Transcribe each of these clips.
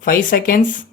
5 seconds.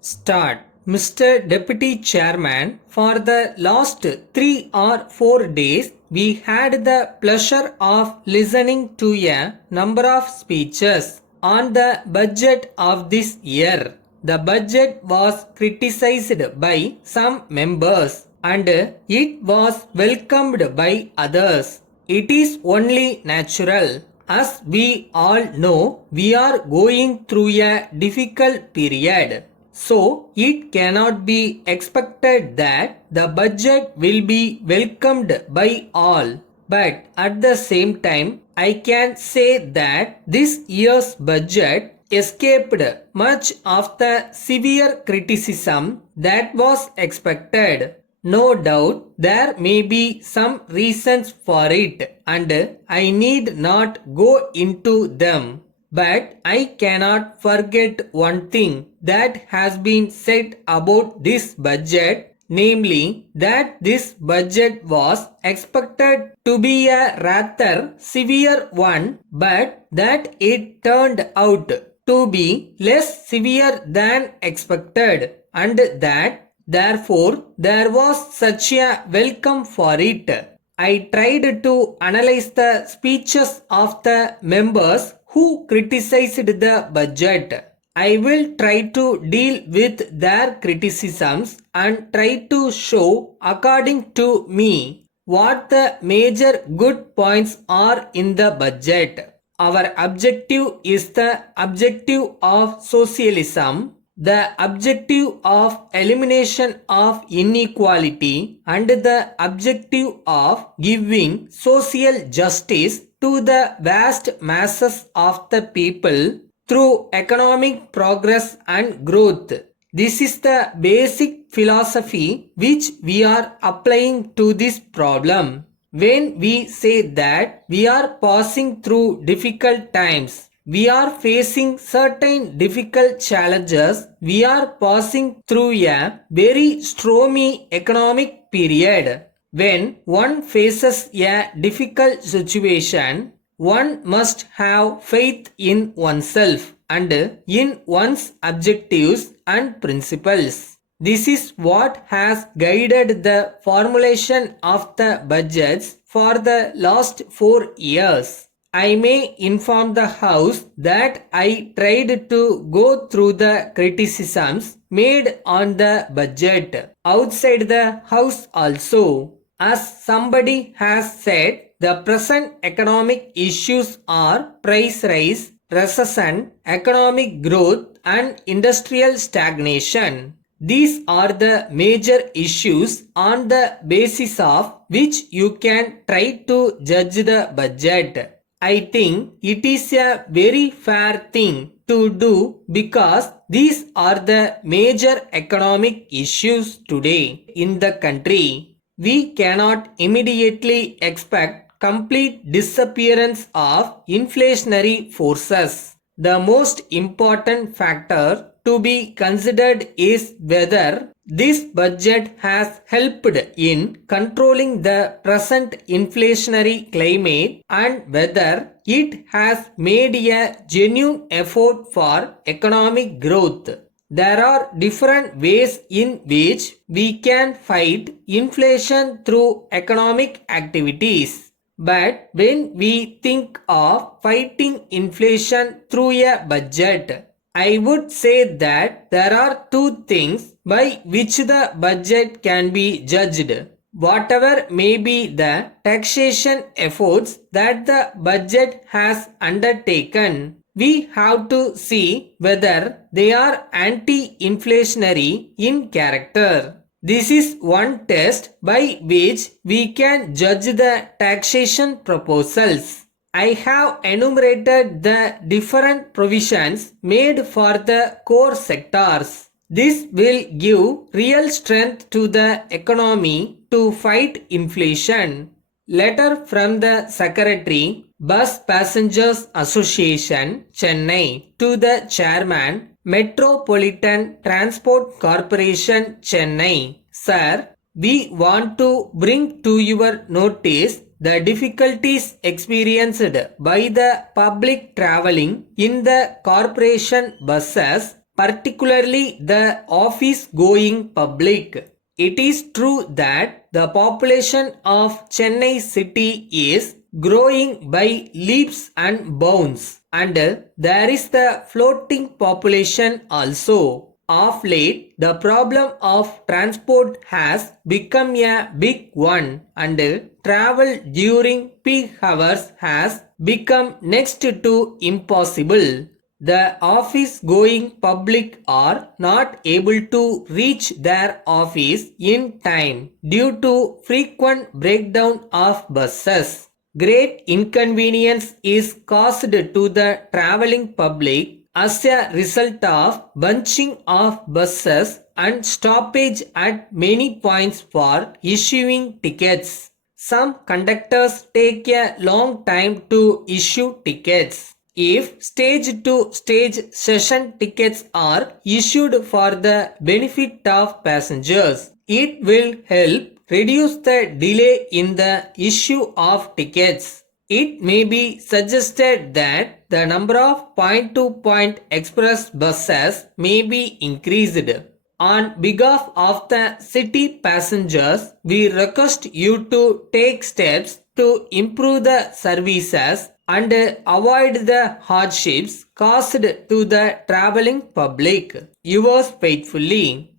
Start. Mr. Deputy Chairman, for the last 3 or 4 days, we had the pleasure of listening to a number of speeches on the budget of this year. The budget was criticized by some members and it was welcomed by others. It is only natural. As we all know, we are going through a difficult period. So, it cannot be expected that the budget will be welcomed by all. But at the same time, I can say that this year's budget escaped much of the severe criticism that was expected. No doubt there may be some reasons for it and I need not go into them. But I cannot forget one thing that has been said about this budget, namely that this budget was expected to be a rather severe one, but that it turned out to be less severe than expected, and that therefore there was such a welcome for it. I tried to analyze the speeches of the members who criticized the budget. I will try to deal with their criticisms and try to show, according to me, what the major good points are in the budget. Our objective is the objective of socialism, the objective of elimination of inequality, and the objective of giving social justice to the vast masses of the people through economic progress and growth. This is the basic philosophy which we are applying to this problem. When we say that we are passing through difficult times, we are facing certain difficult challenges, we are passing through a very stormy economic period. When one faces a difficult situation, one must have faith in oneself and in one's objectives and principles. This is what has guided the formulation of the budgets for the last 4 years. I may inform the House that I tried to go through the criticisms made on the budget outside the House also. As somebody has said, the present economic issues are price rise, recession, economic growth, and industrial stagnation. These are the major issues on the basis of which you can try to judge the budget. I think it is a very fair thing to do because these are the major economic issues today in the country. We cannot immediately expect complete disappearance of inflationary forces. The most important factor to be considered is whether this budget has helped in controlling the present inflationary climate and whether it has made a genuine effort for economic growth. There are different ways in which we can fight inflation through economic activities. But when we think of fighting inflation through a budget, I would say that there are two things by which the budget can be judged. Whatever may be the taxation efforts that the budget has undertaken, we have to see whether they are anti-inflationary in character. This is one test by which we can judge the taxation proposals. I have enumerated the different provisions made for the core sectors. This will give real strength to the economy to fight inflation. Letter from the Secretary, Bus Passengers Association, Chennai, to the Chairman, Metropolitan Transport Corporation, Chennai. Sir, we want to bring to your notice the difficulties experienced by the public traveling in the corporation buses, particularly the office-going public. It is true that the population of Chennai city is growing by leaps and bounds, and there is the floating population also. Of late, the problem of transport has become a big one, and travel during peak hours has become next to impossible. The office-going public are not able to reach their office in time due to frequent breakdown of buses. Great inconvenience is caused to the traveling public as a result of bunching of buses and stoppage at many points for issuing tickets. Some conductors take a long time to issue tickets. If stage-to-stage session tickets are issued for the benefit of passengers, it will help reduce the delay in the issue of tickets. It may be suggested that the number of point-to-point express buses may be increased. On behalf of the city passengers, we request you to take steps to improve the services and avoid the hardships caused to the traveling public. Yours faithfully.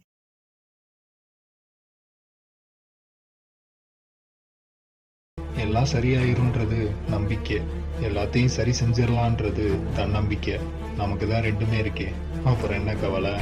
எல்லாம் சரியாயிரும்ன்றது நம்பிக்கை, எல்லாத்தையும் சரி செஞ்சிடலான்றது தன்னம்பிக்கை. நமக்கு தான் ரெண்டுமே இருக்கே, அப்புறம் என்ன கவலை?